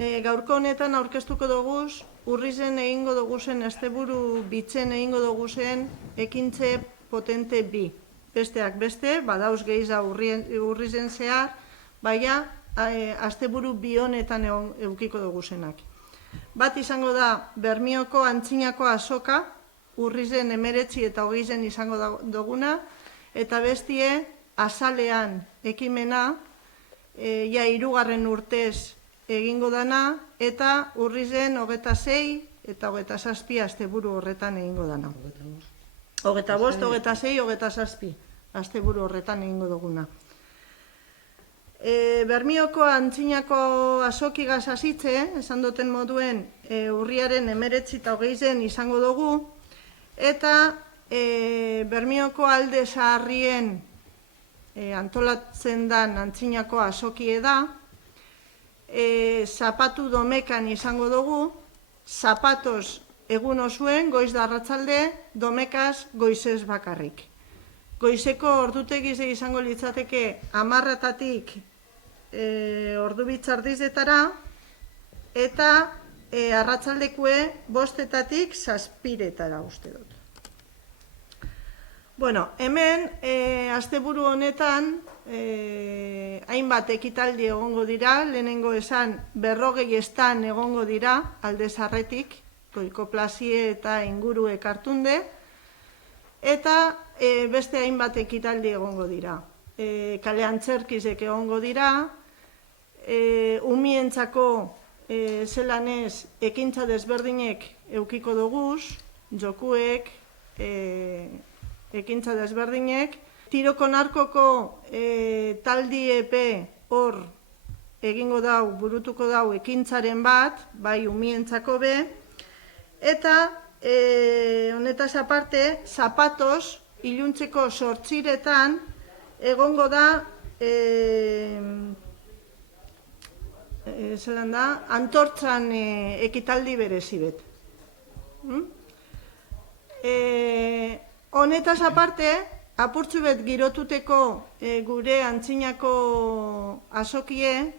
Gaurko honetan aurkeztuko doguz, urrizen egingo doguzen, asteburu bitzen egingo doguzen, ekintze potente bi. Besteak beste, badauz gehiza urrizen zehar, baina asteburu bi honetan eukiko doguzenak. Bat izango da, Bermioko antzinako azoka, urrizen 19 eta 20 izango duguna, eta bestie, azalean ekimena, ja 3. urtez egingo dana, eta urrizen 26 eta 27 asteburu horretan egingo dana. 25, 26, 27 asteburu horretan egingo duguna. Bermioko antzinako azokigaz hasitze, esan duten moduen, urriaren 19 eta 20 izango dugu, eta Bermioko alde zaharrien antolatzen dan antzinako azokie da, zapatu domekan izango dugu, zapatoz egun osuen, goiz da arratsalde, domekaz goizez bakarrik. Goizeko ordutegiz izango litzateke 10:00-tatik ordu bitzardizetara, eta arratsaldekue 5:00-tatik 7:00-etara uste dut. Bueno, hemen, asteburu honetan, hainbat ekitaldi egongo dira, lehenengo esan 40 estan egongo dira, alde zarretik, goiko plazie eta inguruek hartunde, eta beste hainbat ekitaldi egongo dira. Kale antzerkizek egongo dira, umientzako zelanez ekintza desberdinek eukiko doguz, jokuek, ekintza desberdinek, tiroko narkoko taldiepe hor egingo dau, burutuko dau ekintzaren bat, bai umientzako be, eta honetaz aparte, zapatoz, iluntzeko 8:00-etan, egongo da, zelan da, antortzan ekitaldi berezibet. Honetaz aparte, apurtzu bet girotuteko gure antzinako azokie,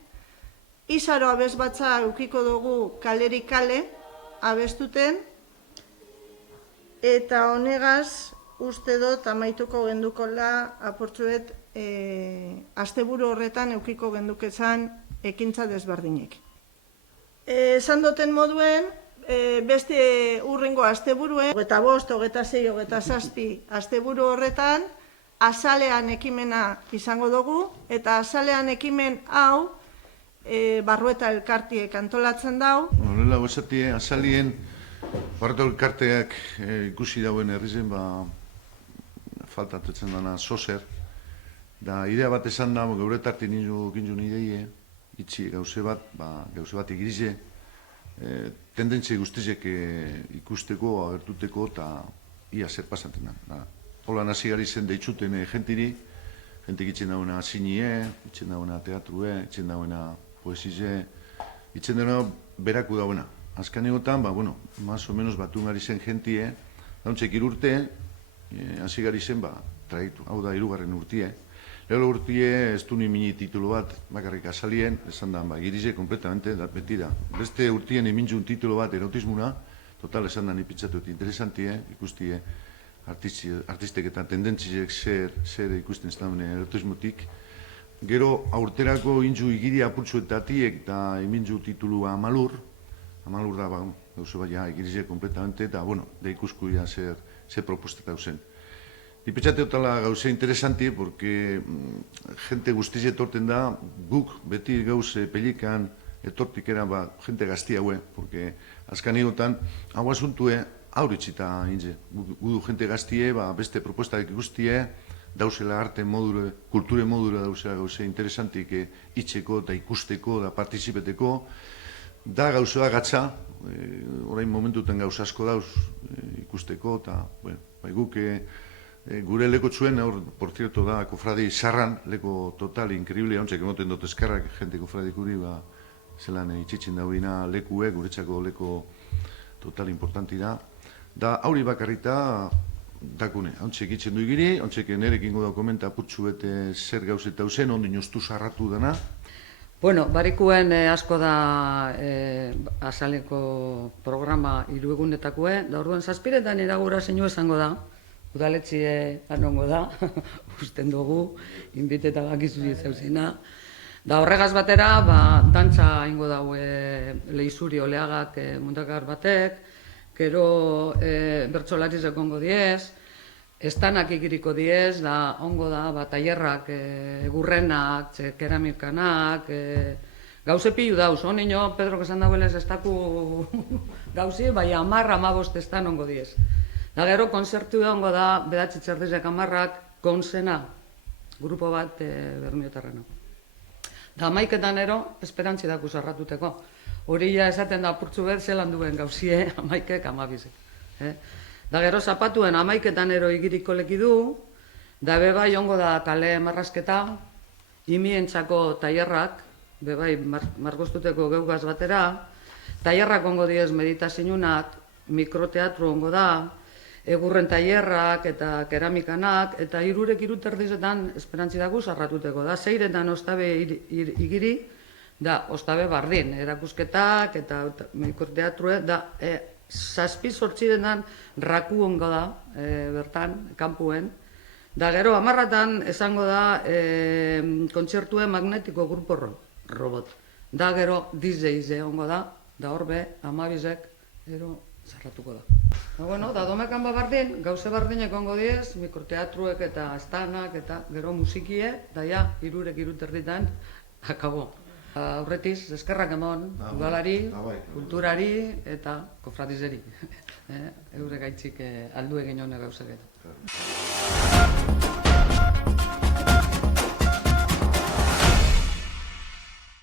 izaro abez batza eukiko dugu kalerik kale abestuten, eta honegaz uste dut amaituko gendukola apurtzu bet asteburu horretan eukiko gendukezan ekintza desberdinek. Esan duten moduen, beste urrengo asteburuen, 25, 26, 27 asteburu horretan, azalean ekimena izango dugu, eta azalean ekimen hau, Barrueta elkartiek antolatzen dau. Horrela, gozatie, azalien, Barrueta elkarteak ikusi dauen herrizen, faltatzen dana zozer, da idea bat esan da, geure tarti nintzen ideie, itxi gauze bat egirize, tendentzia guztizek ikusteko, agertuteko, eta ia zer pasatzen da. Hola nazi gari zen deitzuten jentiri, jentik itxen dauna zinie, itxen dauna teatrue, itxen dauna poesize, itxen dauna beraku dauna. Azkan egotan, más o menos batu gari zen jentie, dauntzek 3 urte, hasi gari zen, traitu, hau da 3. urtie. Lehelo urtie ez du nimini titulu bat, bakarrik azalien, esan da, girize kompletamente, beti da. Beste urtien emintzun titulu bat erotismuna, total esan da nipitzatu interesantie, ikustie artistek eta tendentziek zer ikusten ez da erotismotik. Gero aurterako intzu igiri apurtzuetatiek eta emintzu titulu Amalur da, gauze baina girize kompletamente, eta, da ikuskuia zer proposteta zen. Nipetxate otala gauze interesanti, porque jente guztiz etorten da, guk beti gauze pelikan etortik era jente gazti haue, porque azkan egotan, hau asuntue auritzita inze. Gudu jente gaztie, beste propostak ikustie, dauzela arte modure, kulture modura dauzela gauze interesantik itxeko eta ikusteko, da partizipeteko, da gauzea gatza, orain momentuten gauza asko dauz ikusteko, eta guk gure leko txuen, por cierto da, kofradi sarran, leko total, increíble, hauntzek emoten dut eskarrak, jente kofradik uri, zelan itxitzen dauina lekue, guretzako leko total importanti da. Da, hauri bakarrita, dakune, hauntzek itzen du igiri, hauntzek nerekin goda komenta apurtxu bete zer gauzeta uzen, ondin oztu sarratu dana, Bueno, barikuen asko da azaleko programa 3 egunetakue, da orduan 7etan inaugurazioa izango da, udaletxie anongo da, usten dugu, inbiteta bakizu zauzina. Da horregaz batera, dantza ingo daue Leixuri Oleagak muntakar batek, gero bertsolariz egongo diez, estanak ikiriko diez, da ongo da, tailerrak, egurrenak, keramikanak, gauze pilu dauz, honino, Pedro esan dagoelez ez daku gauzi, bai 10-15 estan ongo diez. Da gero konzertu ongo da, 9:30 Gonsena, grupo bat Bermiotarrena. Da 11etan ero, esperantzi daku zarratuteko. Hori ja esaten da apurtzu behar zelan duen gauzie, 11ek 12. Da gero zapatuen 11etan ero igiriko leki du, da bebai ongo da kale marrazketa, imientzako tailerrak, bebai margostuteko geugaz batera, tailerrak ongo diez meditazionak, mikroteatro ongo da, egurren tailerrak eta keramikanak, eta 3:30 esperantzi dago zarratuteko da. 6etan ostabe igiri, da ostabe bardin, erakusketak eta mikroteatroa, da 7-8etan raku ongo da, bertan, kanpuen. Da gero 10etan esango da kontzertue magnetiko grupo robot. Da gero DJ ongo da, da horbe 12ek ero zarratuko da. Bueno, da domekan bardin, gauze bardinek ongo diez, mikroteatruek eta estanak eta gero musikie, da ja, 3:30 akabo. Aurretiz, eskerrak emon, udalari, kulturari eta kofratizeri. Eure gaitzik aldu egin hone gauzak eta.